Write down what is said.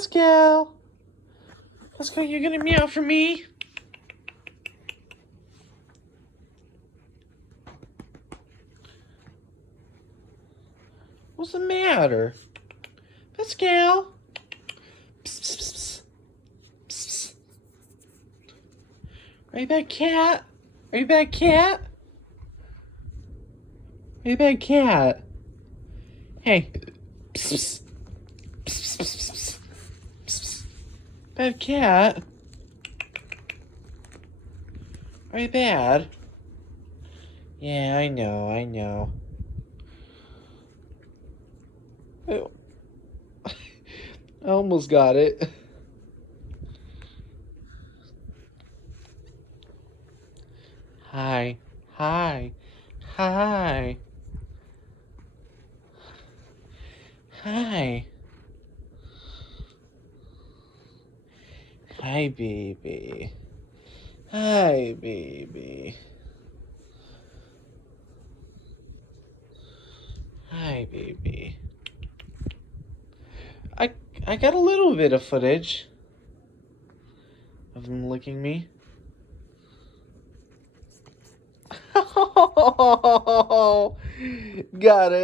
Pascal! Pascal, you're gonna meow for me? What's the matter? Pascal? Psst, psst, psst, psst, psst. Are you back, cat? Are you back, cat? Are you back, cat? Hey. Psst, psst. Psst, psst, psst, psst. Psst, psst. Bad cat. Are you bad? Yeah, I know, I know. I almost got it. Hi. Hi. Hi. Hi. Hi, baby. Hi, baby. Hi, baby. I got a little bit of footage of him licking me. Got it.